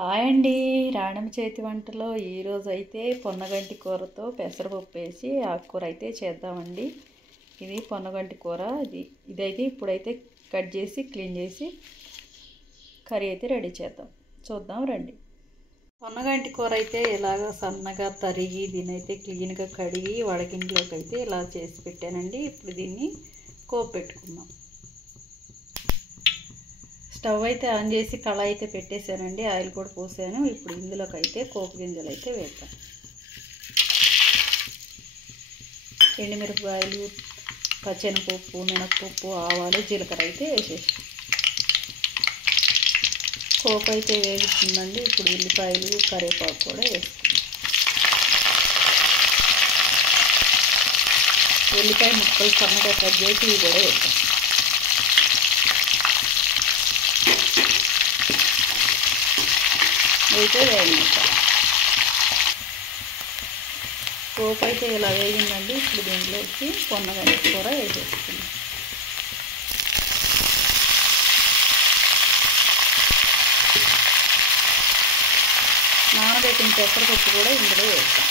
Hi అండి. రాణమ్మ చేతి వంటలో ఈరోజు అయితే పొన్నగంటి కూరతో పెసరపప్పు వేసి ఆకుకూర అయితే చేద్దామండి. ఇది పొన్నగంటి కూర. ఇదైతే ఇప్పుడైతే కట్ చేసి క్లీన్ చేసి కర్రీ అయితే రెడీ చేద్దాం. చూద్దాం రండి. పొన్నగంటి కూర అయితే ఇలాగ సన్నగా తరిగి దీనైతే క్లీన్గా కడిగి వడగింట్లోకి అయితే ఇలా చేసి పెట్టానండి. ఇప్పుడు దీన్ని కోపు పెట్టుకుందాం. స్టవ్ అయితే ఆన్ చేసి కళాయి అయితే పెట్టేశానండి. ఆయిల్ కూడా పోసాను. ఇప్పుడు ఇందులోకి అయితే పోపు గింజలు అయితే వేద్దాం. ఎండుమిరపకాయలు, పచ్చెనపప్పు, మినపప్పు, ఆవాలు, జీలకర్ర అయితే వేసేసి పోపు అయితే వేగుతుందండి. ఇప్పుడు ఉల్లిపాయలు, కరివేపాకు కూడా వేసుకుందాం. ఉల్లిపాయ ముక్కలు సన్నగా కట్ చేసి ఇవి కూడా వేద్దాం. అయితే వేగినాక పోపు అయితే ఇలా వేగిందండి. ఇప్పుడు దీంట్లోకి పొన్నగంటి కూర వేసేసుకుందాం. నానబెట్టిన పెసరపప్పు కూడా ఇందులో వేస్తాం.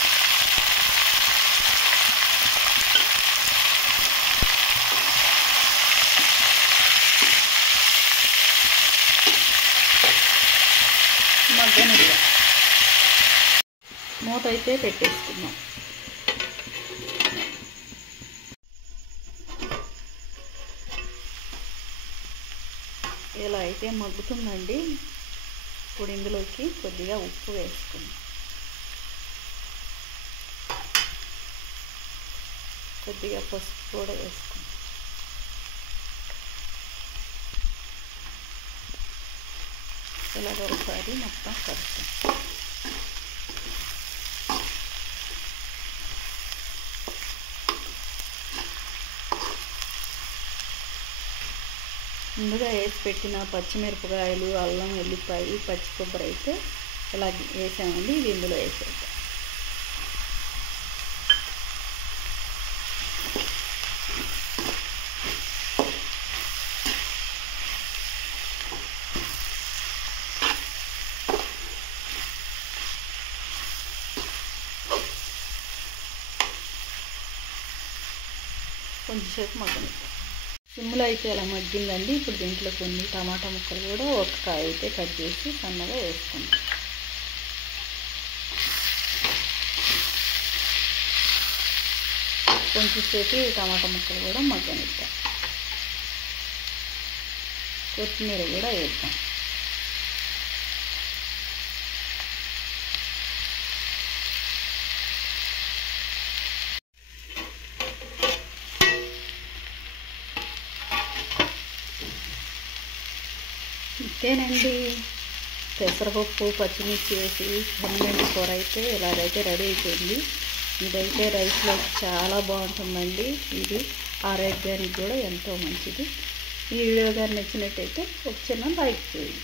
మగ్గనిద్దాం. మూత అయితే పెట్టేసుకుందాం. ఇలా అయితే మగ్గుతుందండి. ఇప్పుడు ఇందులోకి కొద్దిగా ఉప్పు వేసుకుందాం. కొద్దిగా పసుపు కూడా వేసుకుందాం. ఇలాగ ఒకసారి మొత్తం కలుపుతాం. ముందుగా వేసి పెట్టిన పచ్చిమిరపకాయలు, అల్లం, వెల్లిపాయ, పచ్చి కొబ్బరి అయితే ఇలా వేసామండి. ఇది ఇందులో వేసేద్దాం. కొంచెంసేపు మగ్గనిద్దాం. సిమ్లో అయితే ఇలా మగ్గిందండి. ఇప్పుడు దీంట్లో కొన్ని టమాటా ముక్కలు కూడా ఒక కాయ అయితే కట్ చేసి సన్నగా వేసుకుందాం. కొంచెంసేపు టమాటా ముక్కలు కూడా మగ్గనిద్దాం. కొత్తిమీర కూడా వేద్దాం. ఇంతేనండి. పెసరపప్పు, పచ్చిమిర్చి వేసి పొన్నగంటి కూర అయితే ఇలాగైతే రెడీ అయిపోయింది. ఇదైతే రైస్లో చాలా బాగుంటుందండి. ఇది ఆరోగ్యానికి కూడా ఎంతో మంచిది. ఈ వీడియో గారు నచ్చినట్టయితే ఒక చిన్న లైక్ చేయండి.